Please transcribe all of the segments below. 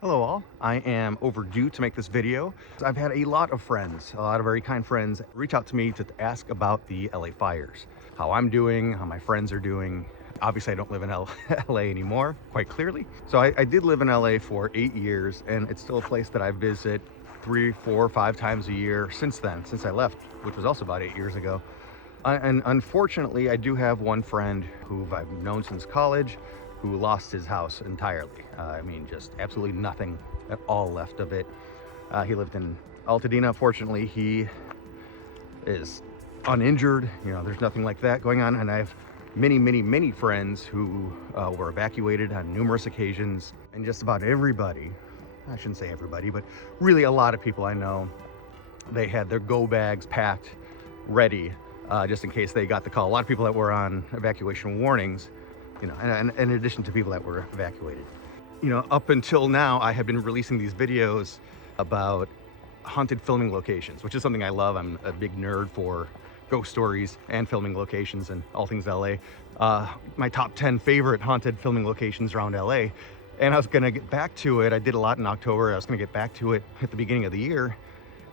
Hello all, I am overdue to make this video. I've had a lot of friends, a lot of very kind friends, reach out to me to ask about the LA fires. How I'm doing, how my friends are doing. Obviously I don't live in LA anymore, quite clearly. So I did live in LA for 8 years, and it's still a place that I visit 3, 4, 5 times a year since then, since I left, which was also about 8 years ago. And unfortunately, I do have one friend who I've known since college who lost his house entirely. I mean, just absolutely nothing at all left of it. He lived in Altadena. Fortunately, he is uninjured. You know, there's nothing like that going on. And I have many friends who were evacuated on numerous occasions. And just about everybody, I shouldn't say everybody, but really a lot of people I know, they had their go bags packed, ready, just in case they got the call. A lot of people that were on evacuation warnings, you know, and in addition to people that were evacuated. You know, up until now, I have been releasing these videos about haunted filming locations, which is something I love. I'm a big nerd for ghost stories and filming locations and all things LA. My top 10 favorite haunted filming locations around LA. And I was gonna get back to it. I did a lot in October. I was gonna get back to it at the beginning of the year.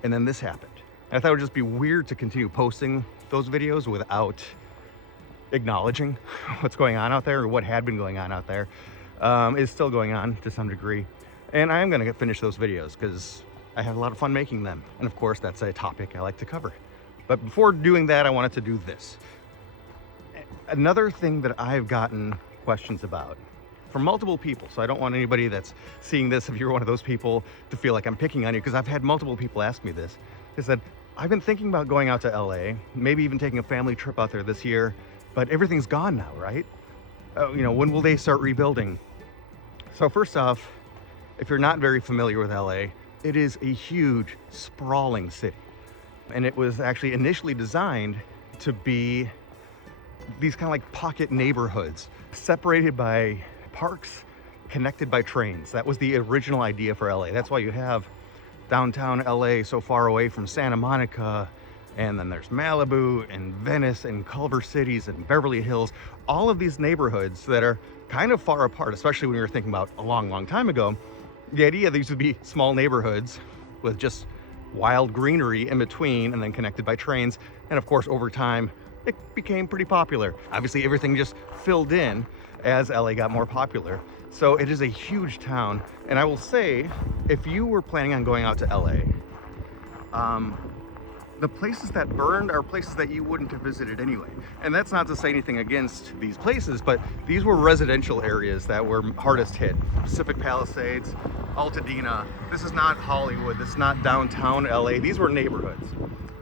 And then this happened. And I thought it would just be weird to continue posting those videos without acknowledging what's going on out there, or what had been going on out there is still going on to some degree. And I am going to finish those videos because I have a lot of fun making them. And of course, that's a topic I like to cover. But before doing that, I wanted to do this. Another thing that I've gotten questions about from multiple people, so I don't want anybody that's seeing this, if you're one of those people, to feel like I'm picking on you, because I've had multiple people ask me this, is that I've been thinking about going out to LA, maybe even taking a family trip out there this year, but everything's gone now, right? You know, when will they start rebuilding? So first off, if you're not very familiar with LA, it is a huge, sprawling city. And it was actually initially designed to be these kind of like pocket neighborhoods, separated by parks, connected by trains. That was the original idea for LA. That's why you have downtown LA so far away from Santa Monica, and then there's Malibu and Venice and Culver Cities and Beverly Hills, all of these neighborhoods that are kind of far apart, especially when you're thinking about a long time ago. The idea these would be small neighborhoods with just wild greenery in between and then connected by trains. And of course, over time, it became pretty popular. Obviously, everything just filled in as LA got more popular. So it is a huge town. And I will say, if you were planning on going out to LA, the places that burned are places that you wouldn't have visited anyway. And that's not to say anything against these places, but these were residential areas that were hardest hit. Pacific Palisades, Altadena. This is not Hollywood. This is not downtown LA. These were neighborhoods,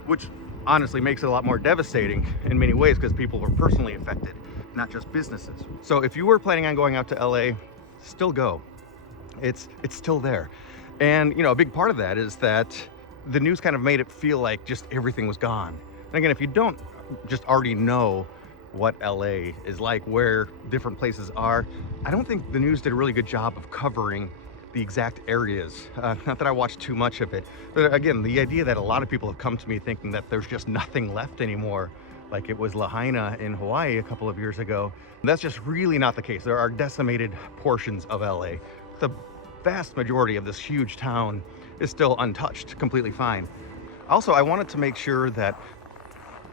which honestly makes it a lot more devastating in many ways because people were personally affected, not just businesses. So if you were planning on going out to LA, still go. It's still there. And you know, a big part of that is that the news kind of made it feel like just everything was gone. And again, if you don't just already know what LA is like, where different places are, I don't think the news did a really good job of covering the exact areas. Not that I watched too much of it, but again, the idea that a lot of people have come to me thinking that there's just nothing left anymore, like it was Lahaina in Hawaii a couple of years ago, that's just really not the case. There are decimated portions of LA. The vast majority of this huge town is still untouched, completely fine. Also, I wanted to make sure that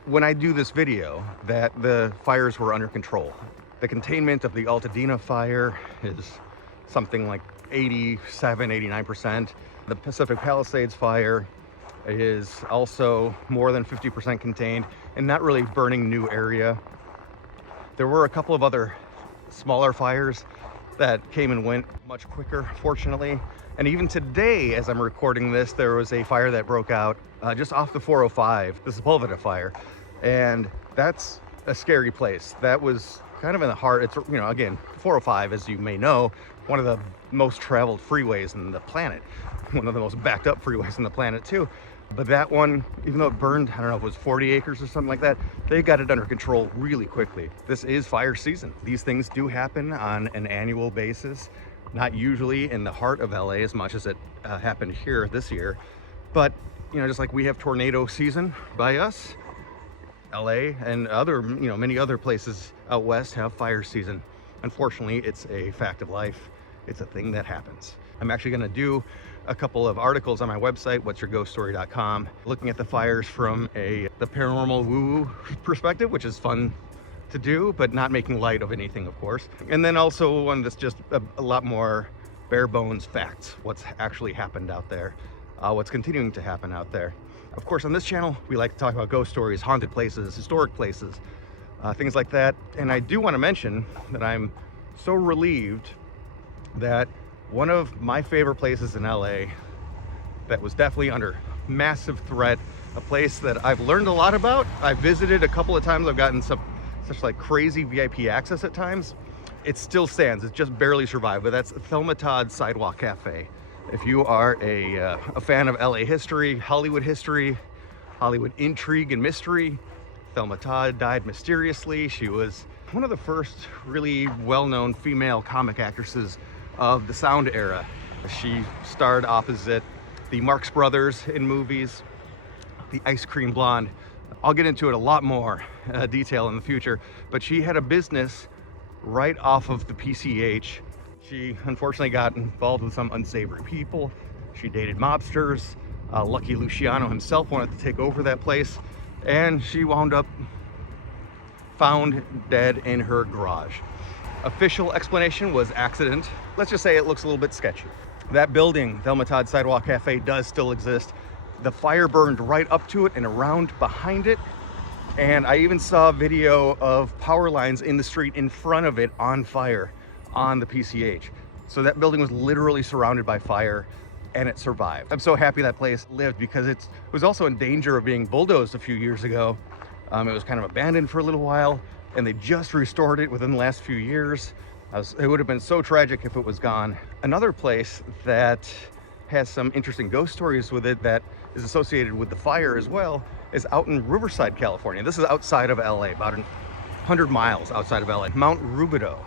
when I do this video, that the fires were under control. The containment of the Altadena fire is something like 87, 89%. The Pacific Palisades fire is also more than 50% contained and not really burning new area. There were a couple of other smaller fires that came and went much quicker, fortunately. And even today, as I'm recording this, there was a fire that broke out just off the 405, the Sepulveda fire. And that's a scary place. That was kind of in the heart. It's, you know, again, 405, as you may know, one of the most traveled freeways in the planet. One of the most backed up freeways in the planet too. But that one, even though it burned, I don't know if it was 40 acres or something like that, they got it under control really quickly. This is fire season. These things do happen on an annual basis. Not usually in the heart of LA as much as it happened here this year. But, you know, just like we have tornado season by us, LA and other, you know, many other places out west have fire season. Unfortunately, it's a fact of life. It's a thing that happens. I'm actually going to do a couple of articles on my website, whatsyourghoststory.com, looking at the fires from the paranormal woo-woo perspective, which is fun to do, but not making light of anything, of course. And then also one that's just a lot more bare bones facts, what's actually happened out there, what's continuing to happen out there. Of course, on this channel, we like to talk about ghost stories, haunted places, historic places, things like that. And I do want to mention that I'm so relieved that one of my favorite places in LA that was definitely under massive threat, a place that I've learned a lot about. I've visited a couple of times. I've gotten such like crazy VIP access at times. It still stands. It's just barely survived, but that's Thelma Todd Sidewalk Cafe. If you are a fan of LA history, Hollywood intrigue and mystery, Thelma Todd died mysteriously. She was one of the first really well-known female comic actresses of the sound era. She starred opposite the Marx Brothers in movies, the Ice Cream Blonde. I'll get into it a lot more detail in the future, but she had a business right off of the PCH. She unfortunately got involved with some unsavory people. She dated mobsters. Lucky Luciano himself wanted to take over that place, and she wound up found dead in her garage. Official explanation was accident. Let's just say it looks a little bit sketchy. That building, Thelma Todd Sidewalk Cafe, does still exist. The fire burned right up to it and around behind it. And I even saw video of power lines in the street in front of it on fire on the PCH. So that building was literally surrounded by fire, and it survived. I'm so happy that place lived, because it was also in danger of being bulldozed a few years ago. It was kind of abandoned for a little while, and they just restored it within the last few years. It would have been so tragic if it was gone. Another place that has some interesting ghost stories with it that is associated with the fire as well is out in Riverside, California. This is outside of LA, about 100 miles outside of LA, Mount Rubidoux.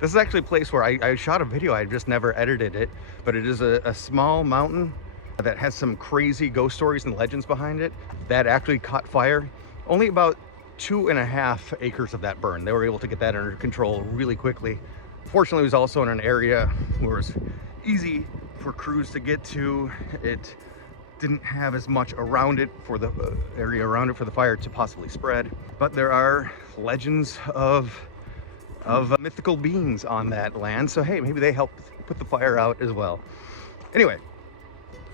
This is actually a place where I shot a video. I just never edited it, but it is a small mountain that has some crazy ghost stories and legends behind it that actually caught fire. Only about 2.5 acres of that burned. They were able to get that under control really quickly. Fortunately, it was also in an area where it was easy for crews to get to. It didn't have as much around it for the area around it for the fire to possibly spread. But there are legends of mythical beings on that land, so hey, maybe they helped put the fire out as well. Anyway,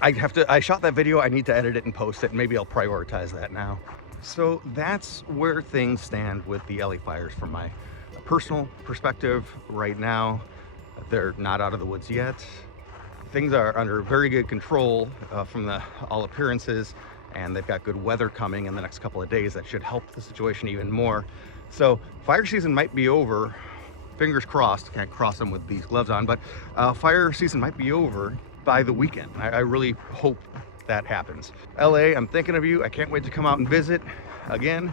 I shot that video. I need to edit it and post it, and maybe I'll prioritize that now. So that's where things stand with the LA fires from my personal perspective right now. They're not out of the woods yet. Things are under very good control from all appearances, and they've got good weather coming in the next couple of days that should help the situation even more. So fire season might be over. Fingers crossed. Can't cross them with these gloves on, but fire season might be over by the weekend. I really hope that happens. LA, I'm thinking of you. I can't wait to come out and visit again,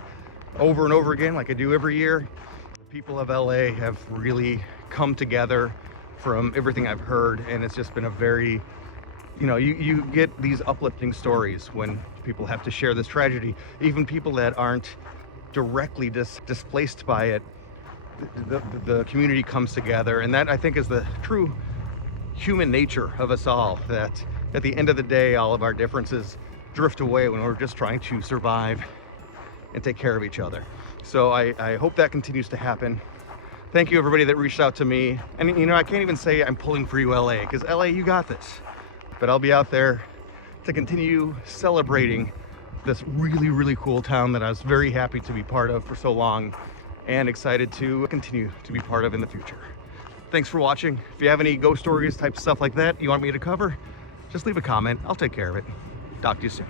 over and over again, like I do every year. The people of LA have really come together from everything I've heard, and it's just been a very, you get these uplifting stories when people have to share this tragedy. Even people that aren't directly displaced by it, the community comes together, and that, I think, is the true human nature of us all, that at the end of the day, all of our differences drift away when we're just trying to survive and take care of each other. So I hope that continues to happen. Thank you, everybody that reached out to me. And I can't even say I'm pulling for you, LA, because LA, you got this. But I'll be out there to continue celebrating this really, really cool town that I was very happy to be part of for so long, and excited to continue to be part of in the future. Thanks for watching. If you have any ghost stories, type stuff like that you want me to cover, just leave a comment. I'll take care of it. Talk to you soon.